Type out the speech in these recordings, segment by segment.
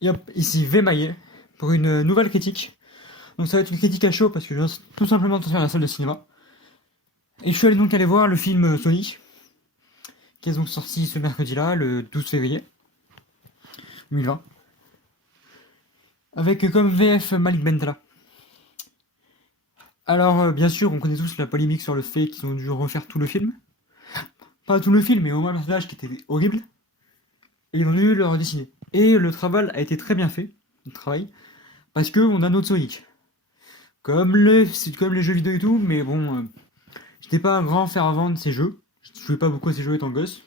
Yep, ici Vemaillet pour une nouvelle critique. Donc ça va être une critique à chaud parce que je viens tout simplement de sortir de la salle de cinéma. Et je suis allé donc aller voir le film Sonic, qui est donc sorti ce mercredi-là, le 12 février 2020, avec comme VF Malik Bentala. Alors bien sûr, on connaît tous la polémique sur le fait qu'ils ont dû refaire tout le film. Pas tout le film, mais au moins le personnage qui était horrible. Et ils ont dû le redessiner. Et le travail a été très bien fait, le travail, parce que on a notre Sonic. Comme les jeux vidéo et tout, mais bon, j'étais pas un grand fervent de ces jeux. Je jouais pas beaucoup à ces jeux étant gosse.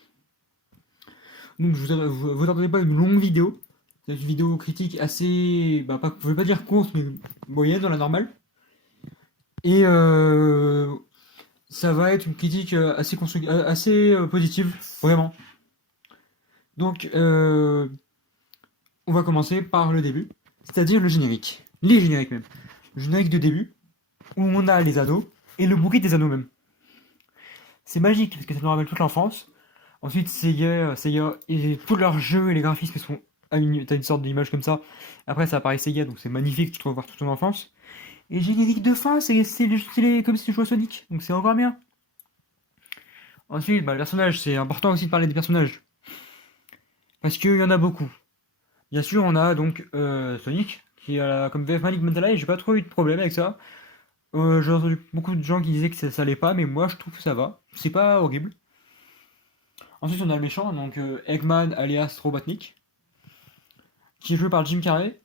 Donc vous attendez pas une longue vidéo. C'est une vidéo critique assez, bah pas, je vais pas dire courte, mais moyenne dans la normale. Et ça va être une critique assez positive, vraiment. Donc on va commencer par le début, c'est-à-dire le générique. Les génériques même. Le générique de début, où on a les anneaux, et le bruit des anneaux même. C'est magique, parce que ça nous rappelle toute l'enfance. Ensuite, Sega, et tous leurs jeux et les graphismes sont t'as une sorte d'image comme ça. Après, ça apparaît Sega, donc c'est magnifique, tu te revois toute ton enfance. Et générique de fin, comme si tu jouais à Sonic, donc c'est encore bien. Ensuite, bah, le personnage, c'est important aussi de parler des personnages, parce qu'il y en a beaucoup. Bien sûr, on a donc Sonic, qui a comme VF Malik Mentalai, j'ai pas trop eu de problème avec ça. J'ai entendu beaucoup de gens qui disaient que ça allait pas, mais moi je trouve que ça va. C'est pas horrible. Ensuite, on a le méchant, donc Eggman alias Robotnik, qui est joué par Jim Carrey.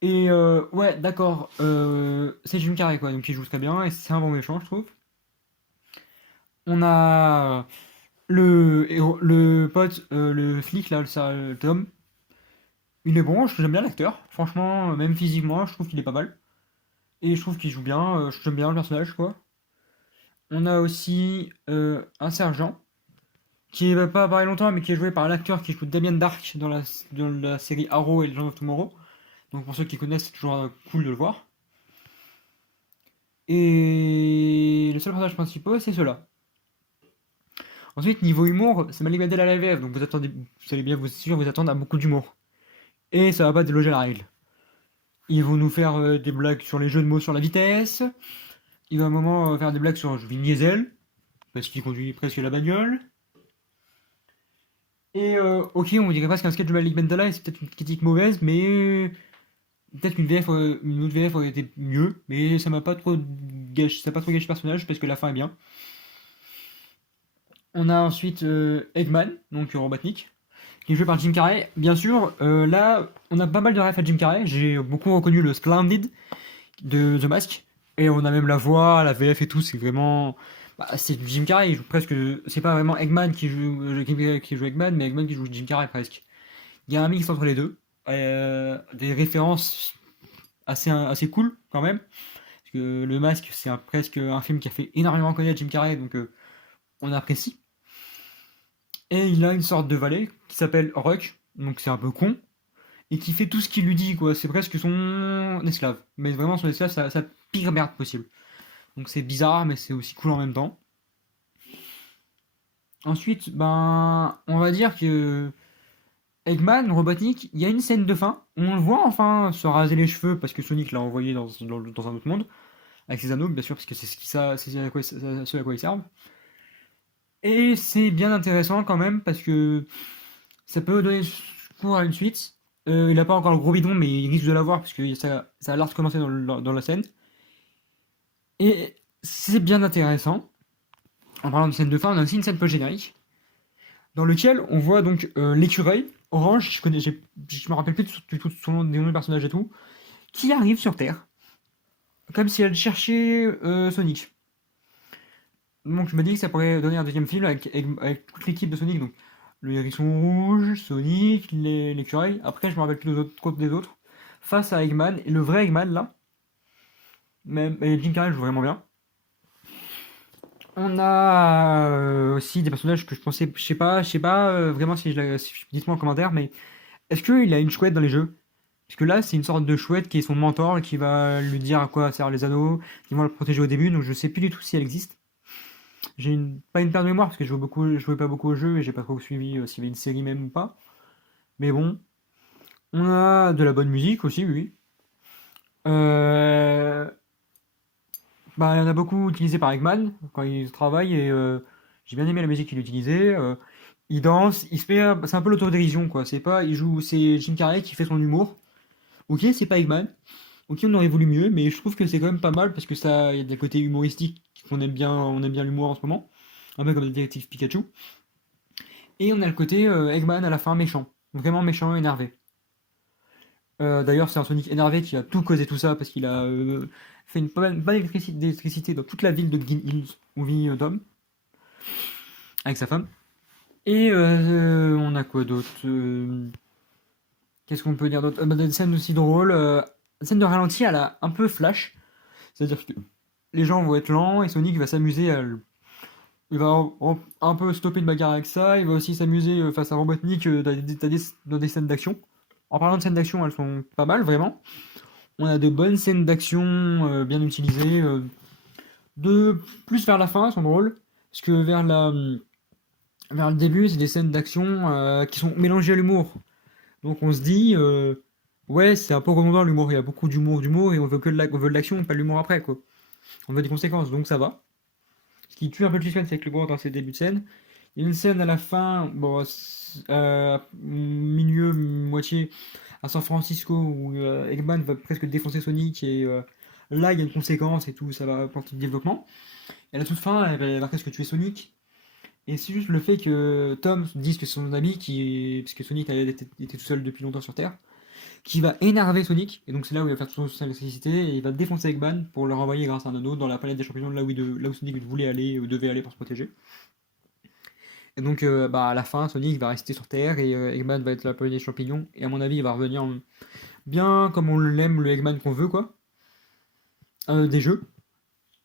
Et ouais, d'accord, c'est Jim Carrey quoi, donc il joue très bien et c'est un bon méchant, je trouve. On a le pote, le flic là, le Tom. Il est bon, j'aime bien l'acteur. Franchement, même physiquement, je trouve qu'il est pas mal. Et je trouve qu'il joue bien, j'aime bien le personnage quoi. On a aussi un sergent qui est pas apparu longtemps, mais qui est joué par l'acteur qui joue Damien Dark dans la série Arrow et Legends of Tomorrow. Donc pour ceux qui connaissent, c'est toujours cool de le voir. Et les seuls personnages principaux, c'est ceux-là. Ensuite, niveau humour, c'est Malik Bentala à la VF, donc vous allez bien vous attendre à beaucoup d'humour. Et ça va pas déloger la règle. Ils vont nous faire des blagues sur les jeux de mots sur la vitesse. Il va à un moment faire des blagues sur Vin Diesel, parce qu'il conduit presque la bagnole. Et ok, on dirait presque qu'un sketch de Malik Bentala, et c'est peut-être une critique mauvaise, mais peut-être une autre VF aurait été mieux, mais ça m'a pas trop gâché le personnage parce que la fin est bien. On a ensuite Eggman, donc Robotnik, qui est joué par Jim Carrey. Bien sûr, là, on a pas mal de refs à Jim Carrey. J'ai beaucoup reconnu le Splendid de The Mask. Et on a même la voix, la VF et tout. C'est vraiment. Bah, c'est Jim Carrey. Il joue presque. C'est pas vraiment Eggman qui joue Eggman, mais Eggman qui joue Jim Carrey presque. Il y a un mix entre les deux. Des références assez cool quand même. Parce que Le Masque, c'est presque un film qui a fait énormément connaître Jim Carrey, donc on apprécie. Et il a une sorte de valet qui s'appelle Rock, donc c'est un peu con, et qui fait tout ce qu'il lui dit, quoi. C'est presque son esclave. Mais vraiment, son esclave, ça pire merde possible. Donc c'est bizarre, mais c'est aussi cool en même temps. Ensuite, ben, on va dire que Eggman, Robotnik, il y a une scène de fin. On le voit enfin se raser les cheveux parce que Sonic l'a envoyé dans un autre monde. Avec ses anneaux, bien sûr, parce que c'est ce à quoi ils servent. Et c'est bien intéressant quand même parce que ça peut donner cours à une suite. Il n'a pas encore le gros bidon, mais il risque de l'avoir parce que ça a l'air de commencer dans la scène. Et c'est bien intéressant. En parlant de scène de fin, on a aussi une scène post-générique dans lequel on voit donc l'écureuil orange, je me rappelle plus du tout son nom, des noms des personnages et tout, qui arrive sur Terre, comme si elle cherchait Sonic. Donc je me dis que ça pourrait donner un deuxième film avec toute l'équipe de Sonic, donc le hérisson rouge, Sonic, l'écureuil. Après, je me rappelle plus des autres. Face à Eggman, et le vrai Eggman là, même et Jim Carrey joue vraiment bien. On a aussi des personnages que je pensais, je sais pas vraiment dites-moi en commentaire, mais est-ce qu'il a une chouette dans les jeux? Parce que là, c'est une sorte de chouette qui est son mentor et qui va lui dire à quoi servent les anneaux, qui vont le protéger au début, donc je sais plus du tout si elle existe. Pas une perte de mémoire parce que je jouais pas beaucoup au jeu et j'ai pas trop suivi s'il y avait une série même ou pas. Mais bon. On a de la bonne musique aussi, oui. Euh, Bah, il y en a beaucoup utilisé par Eggman quand il travaille et j'ai bien aimé la musique qu'il utilisait. Il danse, il se fait, c'est un peu l'autodérision quoi. C'est pas, il joue, c'est Jim Carrey qui fait son humour. Ok, c'est pas Eggman. Ok, on aurait voulu mieux, mais je trouve que c'est quand même pas mal parce que ça, il y a des côtés humoristiques qu'on aime bien, on aime bien l'humour en ce moment, un peu comme le détective Pikachu. Et on a le côté Eggman à la fin méchant, vraiment méchant, énervé. D'ailleurs, c'est un Sonic énervé qui a tout causé tout ça parce qu'il a fait une pas d'électricité dans toute la ville de Green Hills où vit Dom avec sa femme. Et on a quoi d'autre qu'est-ce qu'on peut dire d'autre? Bah, des scènes aussi drôles. La scène de ralenti, elle a un peu flash. C'est-à-dire que les gens vont être lents et Sonic va s'amuser à. Il va un peu stopper une bagarre avec ça. Il va aussi s'amuser face à Robotnik dans des scènes d'action. En parlant de scènes d'action, elles sont pas mal, vraiment. On a de bonnes scènes d'action bien utilisées. De plus vers la fin, elles sont drôles. Parce que vers le début, c'est des scènes d'action qui sont mélangées à l'humour. Donc on se dit, ouais, c'est un peu redondant l'humour. Il y a beaucoup d'humour, et on veut on veut de l'action, pas de l'humour après, quoi. On veut des conséquences, donc ça va. Ce qui tue un peu le suspense avec l'humour dans ces débuts de scène. Il y a une scène à la fin, bon, milieu, moitié, à San Francisco, où Eggman va presque défoncer Sonic, et là, il y a une conséquence et tout, ça va apporter du développement. Et à la toute fin, elle va presque tuer Sonic. Et c'est juste le fait que Tom dise que c'est son ami, parce que Sonic était tout seul depuis longtemps sur Terre, qui va énerver Sonic, et donc c'est là où il va faire toute son électricité, et il va défoncer Eggman pour le renvoyer grâce à un anneau dans la planète des champignons, là où Sonic voulait aller, ou devait aller pour se protéger. Et donc bah, à la fin, Sonic va rester sur Terre, et Eggman va être la planète des champignons, et à mon avis, il va revenir bien comme on l'aime, le Eggman qu'on veut, quoi, des jeux.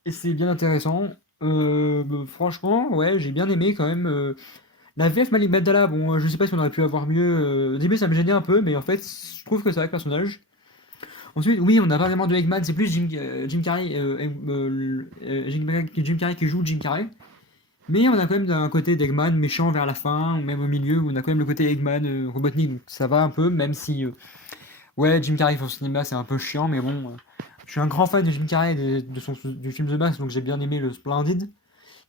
Et c'est bien intéressant. Bah, franchement, ouais, j'ai bien aimé quand même. La VF Malik Bentala, bon, je sais pas si on aurait pu avoir mieux. Au début, ça me gênait un peu, mais en fait, je trouve que c'est vrai que personnage. Ensuite, oui, on n'a pas vraiment de Eggman, c'est plus Jim Carrey, Jim Carrey qui joue Jim Carrey. Mais on a quand même un côté d'Eggman méchant vers la fin, ou même au milieu, où on a quand même le côté Eggman Robotnik, donc ça va un peu, même si, ouais, Jim Carrey pour le cinéma, c'est un peu chiant, mais bon, je suis un grand fan de Jim Carrey, du film The Mask, donc j'ai bien aimé le Splendid.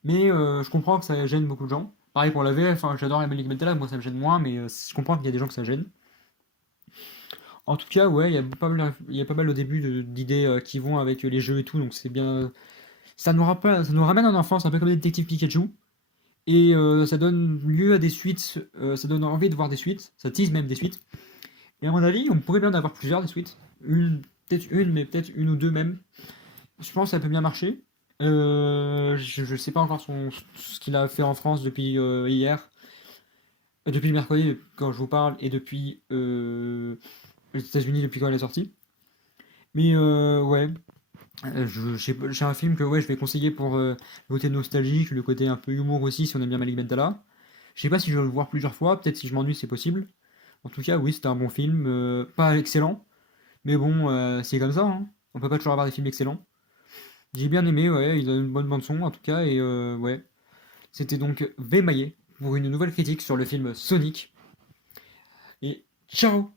Mais je comprends que ça gêne beaucoup de gens. Pareil pour la VF, hein, j'adore Emily Metella, moi ça me gêne moins, mais je comprends qu'il y a des gens que ça gêne. En tout cas, ouais, il y a pas mal au début d'idées qui vont avec les jeux et tout, donc c'est bien. Ça nous ramène en enfance, un peu comme des détectives Pikachu. Et ça donne lieu à des suites, ça donne envie de voir des suites, ça tease même des suites. Et à mon avis, on pourrait bien en avoir plusieurs des suites. Peut-être une, mais peut-être une ou deux même. Je pense que ça peut bien marcher. Je sais pas encore ce qu'il a fait en France depuis hier, depuis le mercredi quand je vous parle, et depuis les États-Unis depuis quand elle est sortie. Mais ouais, j'ai un film que ouais, je vais conseiller pour le côté nostalgique, le côté un peu humour aussi, si on aime bien Malik Bentala. Je sais pas si je vais le voir plusieurs fois, peut-être si je m'ennuie, c'est possible. En tout cas, oui, c'était un bon film, pas excellent, mais bon, c'est comme ça, hein. On peut pas toujours avoir des films excellents. J'ai bien aimé, ouais, il a une bonne bande son en tout cas, et ouais. C'était donc V. Maillet pour une nouvelle critique sur le film Sonic. Et ciao!